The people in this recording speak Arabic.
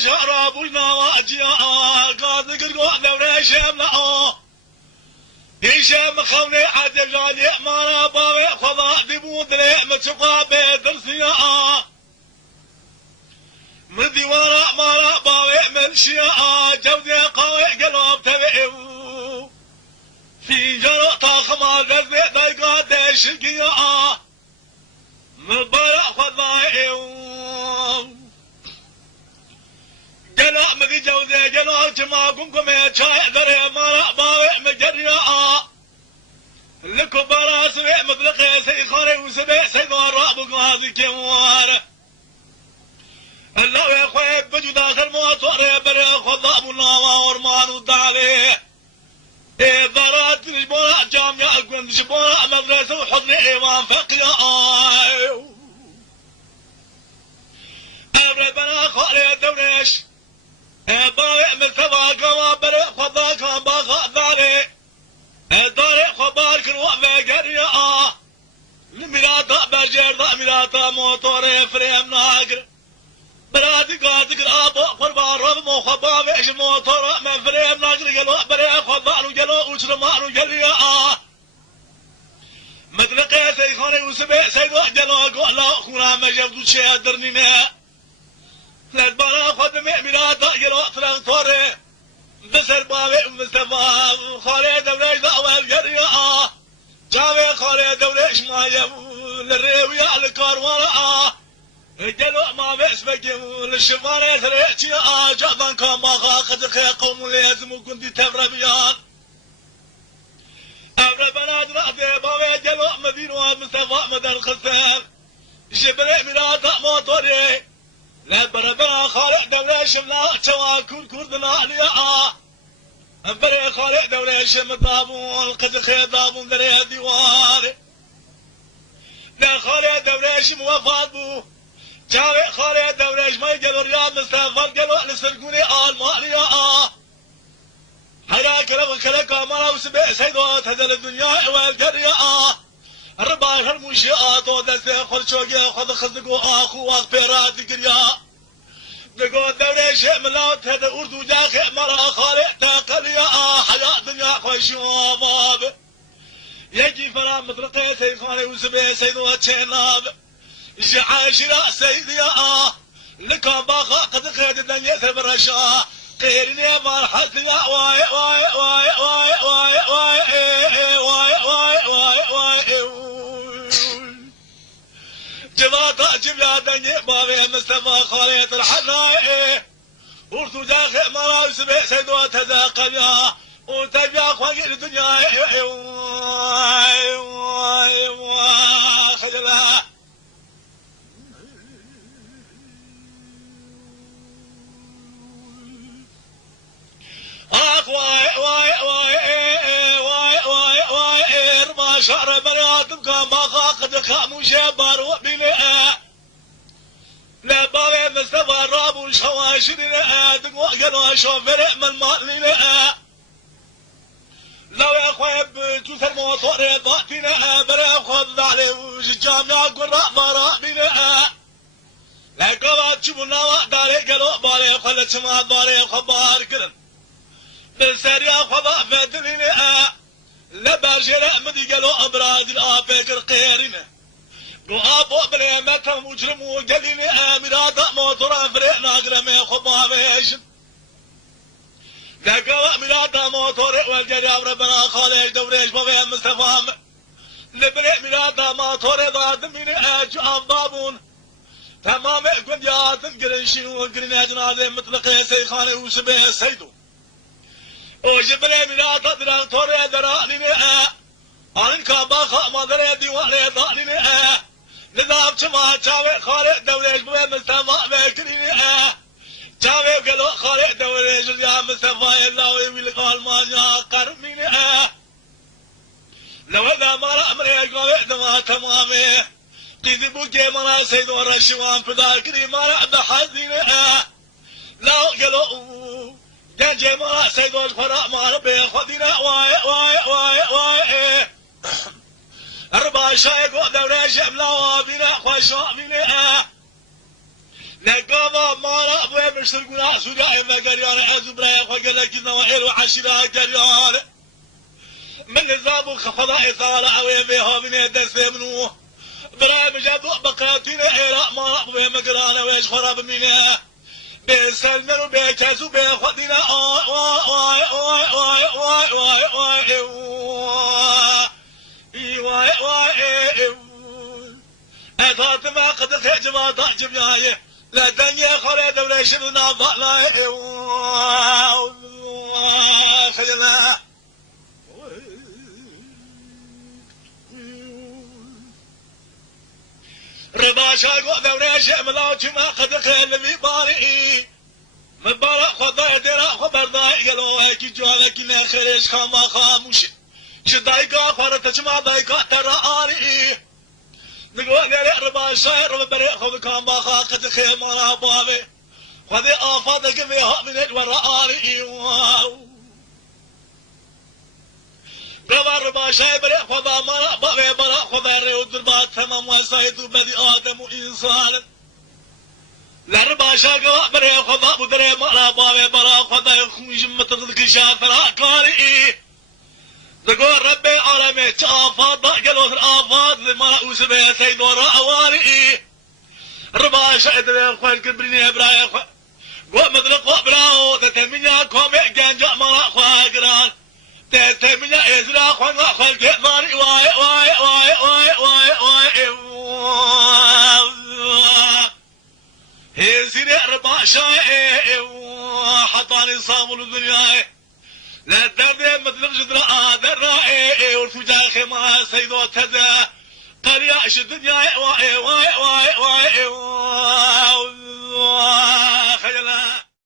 شعر بوينا واجيا قاضي قرقوع دوري شملا يشم خوني عدل جالي مانا باوي خضا ديبو دلي متشقا بدرسيا مدي ورا مانا باوي منشيا جودي قوي قلوب تبعو في جرى طاخما دزي دايقا دشقيا مبارا خضايو جلا مدي جودي جلا جما قنقم يتشاي دري مانا باوي مجريا لكو برا سوي مطلقي سيخاري وسبي سيدوار رابق هذي كوار الله يا خوي بجو داخل موتور بري خضا ابو ناوا ورمان ودالي ضرات نجبونا جامعة اقوان نجبونا مدرسة وحضني ايمان فقيا ابري بنا خالي دوريش باوي مستوى قوا بري خضا كان باخا ذالي داري خبار كنوا بقريا لميلاتا برجر ميلاتا موتور فريم ناقر برادي قادق ابو قربان رب مو خبابيش موتور من فريم ناقر قالوا بري خضان وقالوا وشرمان وقريا مدلقي سيخاني وسبي سيدو قالوا قولا خونا ما جبدو شي درنينا لدبانا خدمي ميلاتا قالوا ترانتوري بسر باوي مصطفى خالي دوريش دعوة قريا جاوي خالي دوريش ما يبو للريوية الكاروان قالوا ما بيش بقيمو للشفاني سريتي جعبان كان باخا قدقي قوم ليزمو كنتي تبربيان أبرا بنات رأسي باوي قالوا مدينو مصطفى مدن خسان شبري ميلاتا موتوري لا بربنا خالق دوريش ملا توا كردنا عليا بري خالق دوريش مطابون قد خيضابون دري ديوار لا خالق دوريش موفاد بو جاوي خالق دوريش ما يقدر رياض مستقبل قالوا لسرقوني الماليا هيا كلام كلك مالا وسبع سيدوات هذا الدنيا والقرية الرباح المنشئات ودسي خذ شوقي خذ خزقوا اخو اغفرات قريا نقول دوريش ملات هذا اردو جاخي مرا خالق تاقليا حياة دنيا خوش وماب يجي فلا مطرقي سيخاني وسبع سيدوات شيناب عاشرة سيديا لكم باخا قد خيد الدنيا سبرشا قيرني مرحتنا واي واي واي واي واي واي واي واي واي جباتا جبيا دنيا بابي مصطفى خالد الحناي ورثو داخل مرا سبع سيدوات هذا قبيا وتبيا خواقي الدنيا واي واي واي خجلها واي واي واي واي واي واي ربا شعر بني ادم كان باخا قد كامو شبار وبناء لا باغي مصطفى الراب وشواشرنا ادم وقالوا شوفر من مالنا لو يا اخويا بتوثر موتور ضعتنا برا خذ عليه الجامعه قرا مرامنا لا قبات شبنا داري قالوا بالي خلت ما داري خبار كرن بالسريع خضاء فدلنا لباجرة مدي قالوا أبراد الآباك القيرنا نوابو بريمتهم وجرموا قلنا مرادا موتورا فريقنا قرمي خبابيش لقوا مرادا موتورا والجرياب ربنا خالق دوريش بغي مستفام لبريق مرادا موتورا ضاد من أجوان بابون تمام قد ياتن قرنشين وقرنا جنازي مطلقي سيخاني وسبيه سيدو وجبري ملاتا دران توري درانيني آنين كاباخا مادري ديواني دانيني نظام چما چاوي خالق دوريش بوي مصطفى بكريني چاوي قلو خالق دوريش يا مصطفى يلاوي ويلقال مانيا قرميني لو هذا مالا امري قوي دما تمامي قيد بوكي مانا سيدو رشوان فداكري مالا بحزيني لو قلو جنجي ما سيدوش فراء ما ربي خدينا واي واي واي واي أربع شايق ودوري شملا وابينا خوش وابينا نقابا ما رأبوي اشتركونا سوداء ما قريان عزو برايا وقال لك النواحير وحشرها قريان من نظام خفضاء إثارة ويبيها من يدس منه برايا مجابو بقاتين إيراء ما رأبوه مقرانا ويش خراب منه بيسلمن وبيكاسو بيخوضنا أثات ما قد خيج ما تعجب ياي لا دنيا خليد ولا شبنا ضلا خيلا رضا شاقو ذوري شملاوش ما قد خيل ببارئي مبارا خدا درا خبر داي قالوا هيك جوالك لا خريج خما خاموش شدايقا فرت ما دايقا ترى اني نقول يا ربا شاير بريء خذ كان ما قد خيمه بابي خذ افاضك بها من الوراء اني ربا شاير بريء خذ ما بابي برا خذ رود ما تمام وسيد بدي ادم انسان لربا شاقا بري خدا بدري مرا بابي برا خدا يخمش متغلق شافرا قارئي تقول ربي عالمي تافاد قالوا الافاد لما اوسبه سيد وراء وارئي ربا شاقا دري اخوان كبريني ابراي اخوان قوة مدلق براو تتمنى كومي جانجا مرا خواقران تتمنى ازرا اخوان اخوان كباري واي واي واي واي واي واي هزيني ربا شاي حطاني صامل الدنيا لا تردي مثل جدرا درائي والفجار خيمة سيدو تدا قرياش الدنيا واي واي واي واي